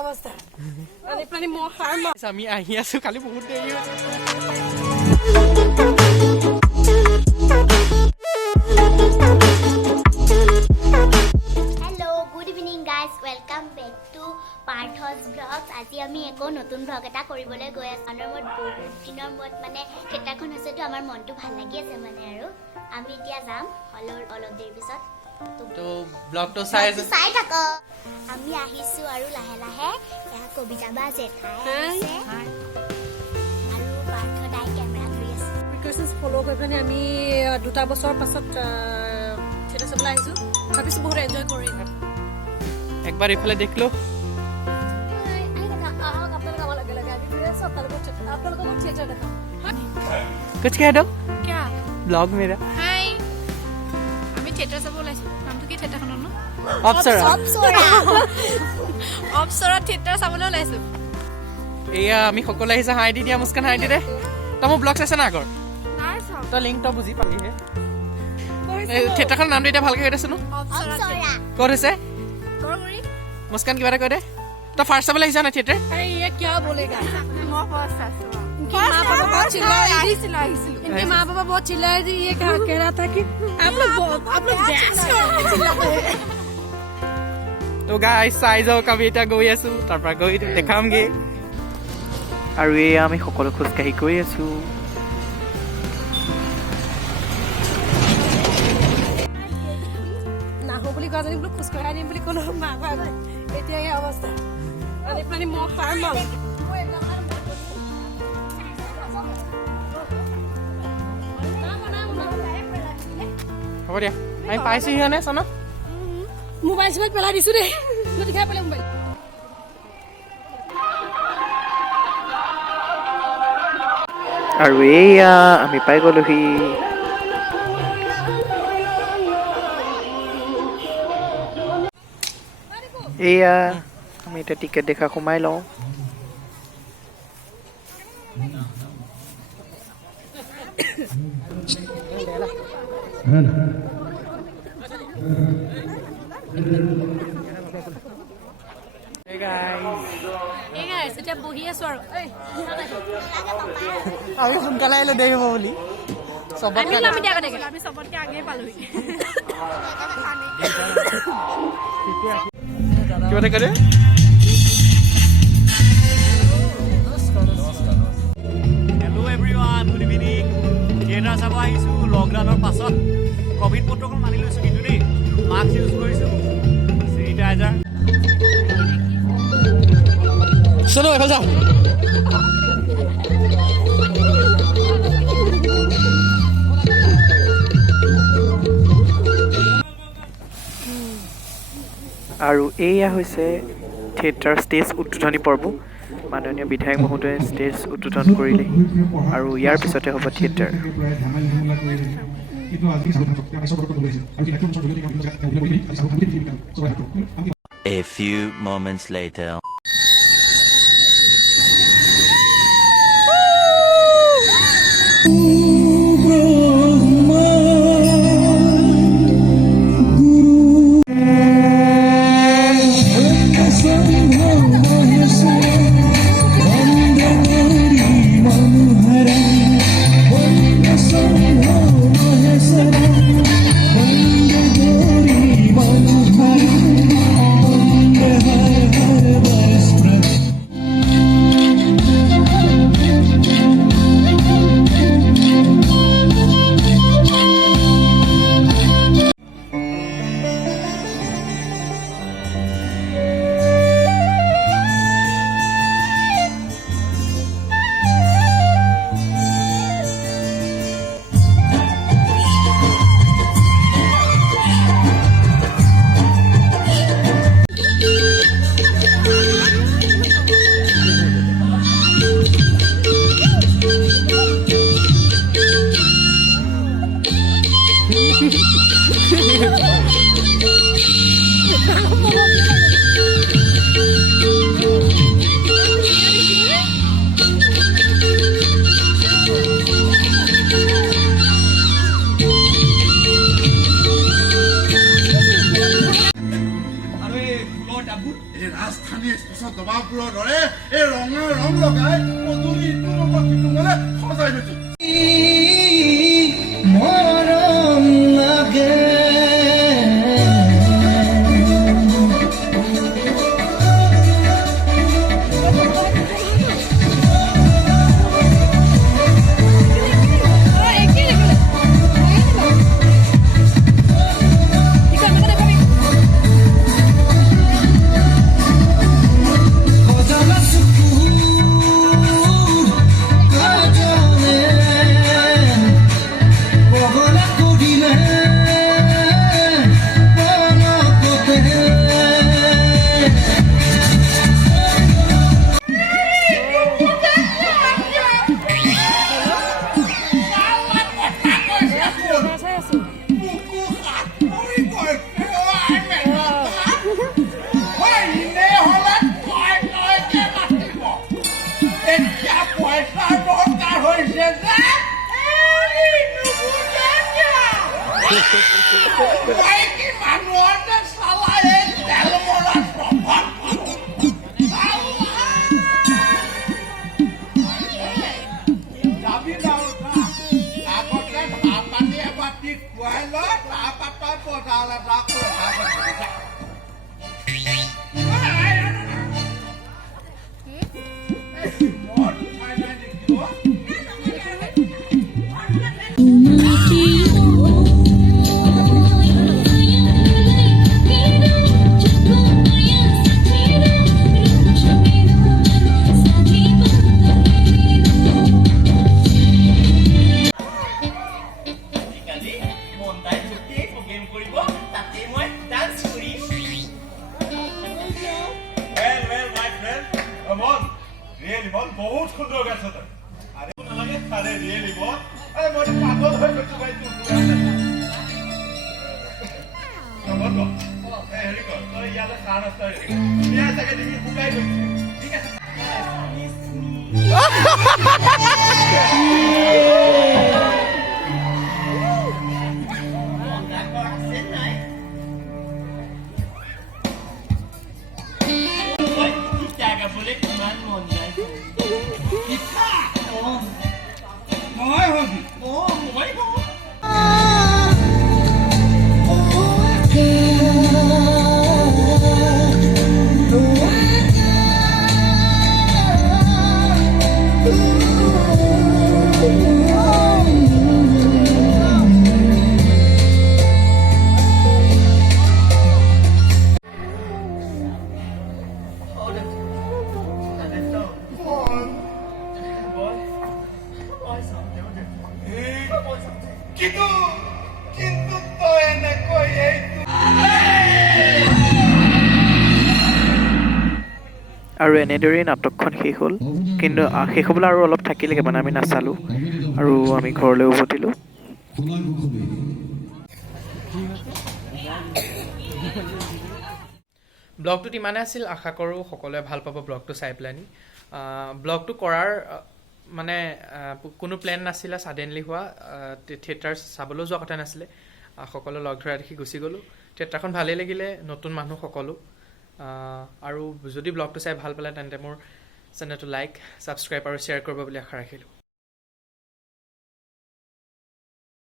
অৱস্থা মানে পানি মহাৰ আমি আহি আছো খালি বহুত দেৰি হৈছে Hello, good evening guys. Welcome back to Partha's vlogs. আজি আমি একো নতুন vlog এটা কৰিবলৈ গৈ আছো। আমাৰ বহুত দিনৰ মত মানে খেতাখন আছে তো আমাৰ মনটো ভাল লাগি আছে মানে আৰু আমি এতিয়া যাম অলপ দেৰি পিছত তো ব্লগটো চাই থাকো আমি আহিছো আৰু লাহে লাহে এয়া কবিতা বা জেঠাই আছে আৰু পাৰ্থ দাই কেমেৰা ধৰি আছে প্ৰিকশনছ ফলো কৰি পেলাই আমি 2 বছৰ পাছত থিয়েটাৰ চাবলৈ আহিছো ভাবিছো বহুত এনজয় কৰিম একবাৰ ইফালে দেখলো कुछ कह दो क्या ब्लॉग मेरा हाय আমি থিয়েটাৰ চাব ওলাইছো নামটো কি থিয়েটাৰখনৰ ন অপসৰা অপসৰা থিয়েটাৰ চাবলৈ ওলাইছো এয়া আমি সকলো আহিছে হাই দি দিয়া মুস্কান হাই দি দে তই মোৰ ব্লগ চাইছ না আগৰ নাই চাও তই লিংক তই বুজি পালি হে থিয়েটাৰখনৰ নামটো এতিয়া ভালকে কৈ দেছো ন অপসৰা ক'ত হৈছে গৰগুৰি মুস্কান কিবা এটা কৈ দে তই ফাৰ্ষ্ট চাবলৈ আহিছ না থিয়েটাৰ अरे ये क्या बोलेगा মই ফাৰ্ষ্ট আছো माँ पापा बहुत चिल्लाए इनके माँ पापा बहुत चिल्लाए थे ये कह रहा था कि आप लोग dance करो তো গাইস চাই যাওক আমি এতিয়া গৈ আছো তাৰ পৰা গৈ দেখামগে আৰু এই আমি সকলো খোজ কাঢ়ি গৈ আছো নাহো বুলি কোৱা জানি বোলো খোজ কঢ়াই দিম বুলি ক'লো মা এতিয়া এই অৱস্থা মানে পানি মহাৰ মাল হ'ব দিয়া আমি পাইছো হিয়ানে চন মোবাইল চবাইল পেলাই দিছো দেই দেখাই পেলাই মোবাইল আৰু এয়া আমি পাই গলোহি এয়া আমি এতিয়া টিকেট দেখা সোমাই লওঁ এতিয়া বহি আছো আৰু আমি সোনকালে আহিলে দেৰি হ'ব বুলি আমি চবতকে আগে পালোহি কিবা এটা কৰে hello' everyone good evening theatre চাব আহিছোঁ লকডাউনৰ পাছত ক'ভিড প্ৰট'কল মানি লৈছোঁ কিন্তু দেই মাস্ক ইউজ কৰিছোঁ চেনিটাইজাৰ চলো এফালে যাওঁ আৰু এয়া হৈছে থিয়েটাৰ ষ্টেজ উদ্বোধনী পৰ্ব মাননীয় বিধায়ক মহোদয়ে ষ্টেজ উদ্বোধন কৰিলে আৰু ইয়াৰ পিছতে হ'ব theatre A few moments later. পিছত দবাবোৰৰ দৰে এই ৰঙা ৰং লগাই পদূলি ইটো ৰঙৰ সিটো মানে সজাই থৈছো মৰম লাগে বহুত সুন্দৰ গাছ আৰে নালাগে খালে ৰিয়েলি বল এই মই পাগল হৈ গৈছো ভাই তোৰ পুৰা হেৰি কৰ তই ইয়াতে খান আছে বিয়া চাগে দেখি শুকাই গৈছে ঠিক আছে আৰু এনেদৰেই নাটকখন শেষ হ'ল কিন্তু শেষ হ'বলৈ আৰু অলপ থাকিলেগৈ মানে আমি নাচালোঁ আৰু আমি ঘৰলৈ উভতিলোঁ ব্লগটোত ইমানেই আছিল আশা কৰোঁ সকলোৱে ভাল পাব ব্লগটো চাই পেলানি ব্লগটো কৰাৰ মানে কোনো প্লেন নাছিলে ছাডেনলি হোৱা থিয়েটাৰ চাবলৈও যোৱা কথা নাছিলে সকলো লগ ধৰা দেখি গুচি গ'লোঁ থিয়েটাৰখন ভালেই লাগিলে নতুন মানুহ সকলো আৰু যদি ব্লগটো চাই ভাল পালে তেন্তে মোৰ চেনেলটো লাইক ছাবস্ক্ৰাইব আৰু শ্বেয়াৰ কৰিব বুলি আশা ৰাখিলোঁ